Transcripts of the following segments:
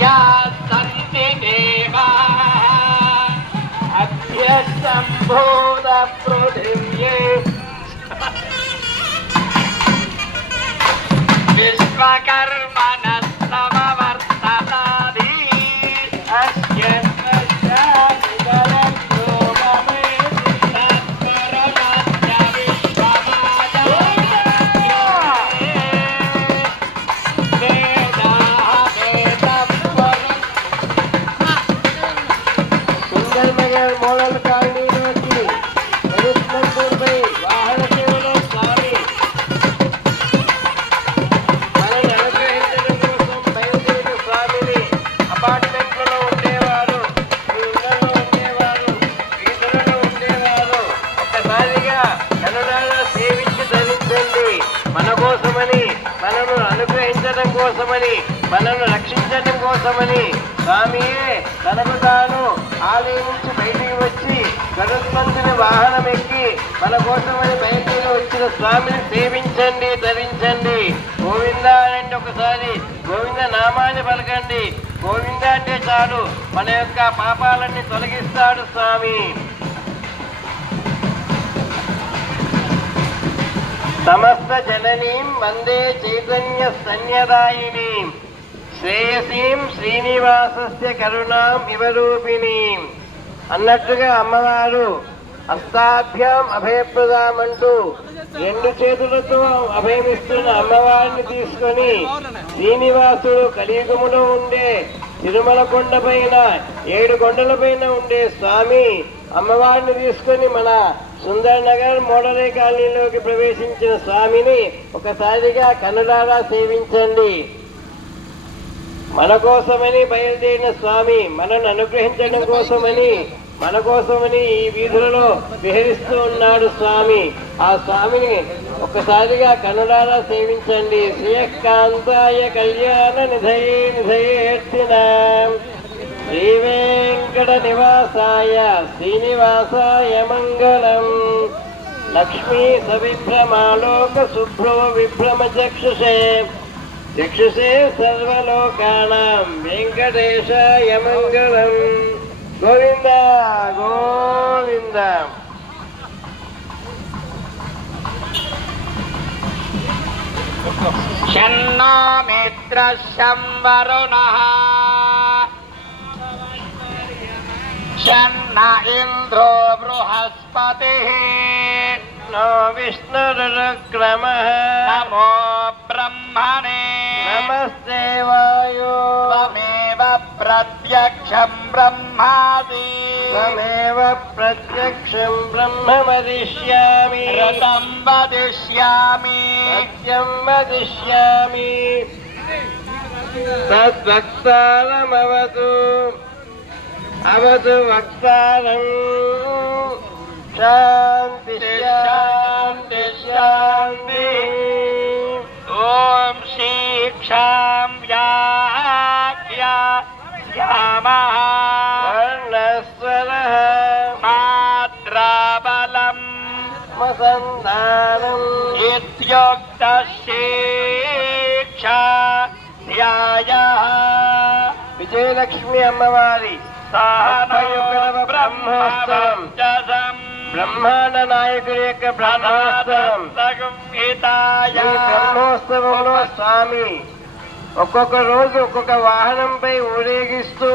या కోసమని మనల్ని రక్షించడం కోసమని స్వామియే తనకు తాను ఆలయం నుంచి బయటికి వచ్చి గరుత్మంతుని వాహనం ఎక్కి మన కోసమని బయటికి వచ్చిన స్వామిని సేవించండి ధరించండి. గోవింద అంటే ఒకసారి గోవింద నామాన్ని పలకండి. గోవింద అంటే చాలు మన యొక్క పాపాలన్నీ తొలగిస్తాడు స్వామి. సమస్త జననీం వందే చైతన్య సన్యదాయిని. శ్రేయసీం శ్రీనివాసస్య కరుణాం ఇవరూపిణి. అన్నట్టుగా అమ్మవారు హస్తాభ్యాం అభయప్రదామంటూ రెండు చేతులతో అభయమిస్తున్న అమ్మవారిని తీసుకొని శ్రీనివాసుడు కలియుగములో ఉండే తిరుమల కొండ పైన ఏడు కొండల పైన ఉండే స్వామి అమ్మవారిని తీసుకొని మన సుందర్ నగర్ మోడలే కాలనీలోకి ప్రవేశించిన స్వామిని ఒకసారిగా కనులారా సేవించండి. మన కోసమని బయలుదేరిన స్వామి మనల్ని అనుగ్రహించడం కోసమని మన కోసమని ఈ వీధులలో విహరిస్తూ ఉన్నాడు స్వామి. ఆ స్వామిని ఒక్కసారిగా కనులారా సేవించండి. శ్రీయకాంతాయ కళ్యాణ నిధయే నిధయేర్తిన శ్రీ వెంకట నివాసాయ శ్రీనివాసాయ మంగళం. లక్ష్మీ సవిభ్రమాలోక శుభ్రో విభ్రమ చక్షుషే చక్షుషే సర్వలోకానాం వెంకటేశాయ మంగళం గోవింద గోవింద शन्नो मित्रशं वरुणः शन्न इन्द्रो बृहस्पतिः नो विष्णुरुक्रमः नमो ब्रह्मणे नमस्ते वायो त्वमेव प्रत्यक्षं ब्रह्मादि त्वमेव प्रत्यक्षं ब्रह्म वदिष्यामि रतं वदिष्यामि सत्यं वदिष्यामि तद्वक्तारमवतु अवतु वक्तारम् శాంతి శాంతి శాంతి ఓం శిక్షాం యామస్వర మాత్రాబలం మసంధానం ఇత్యోక్త శిక్షా న్యాయ విజయలక్ష్మి అమ్మవారి సాహనయుగ బ్రహ్మోత్సవం బ్రహ్మాండ నాయకుడి యొక్క బ్రహ్మోత్సవంలో స్వామి ఒక్కొక్క రోజు ఒక్కొక్క వాహనంపై ఊరేగిస్తూ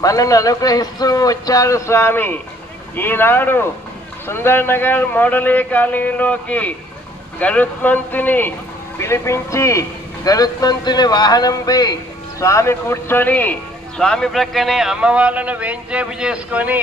మనల్ని అనుగ్రహిస్తూ వచ్చాడు స్వామి. ఈనాడు సుందర్ నగర్ మోడలే కాలనీలోకి గరుత్మంతుని పిలిపించి గరుత్మంతుని వాహనంపై స్వామి కూర్చొని స్వామి ప్రక్కనే అమ్మవాళ్ళను వేంచేపు చేసుకొని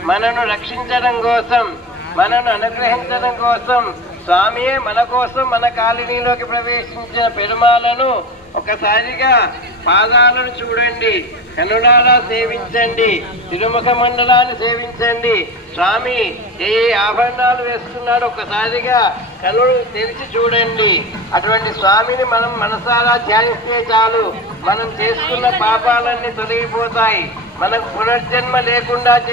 మనను రక్షించడం కోసం మనను అనుగ్రహించడం కోసం స్వామియే మన కోసం మన కాలనీలోకి ప్రవేశించిన పెరుమాలను ఒకసారిగా పాదాలను చూడండి కనుడాలా సేవించండి తిరుముఖ మండలాన్ని సేవించండి. స్వామి ఏ ఆభరణాలు వేసుకున్నాడో ఒకసారిగా కనులు తెరిచి చూడండి. అటువంటి స్వామిని మనం మనసారా ధ్యానిస్తే చాలు. మనం చేసుకున్న పాపాలన్నీ తొలగిపోతాయి. మనకు పునర్జన్మ లేకుండా చే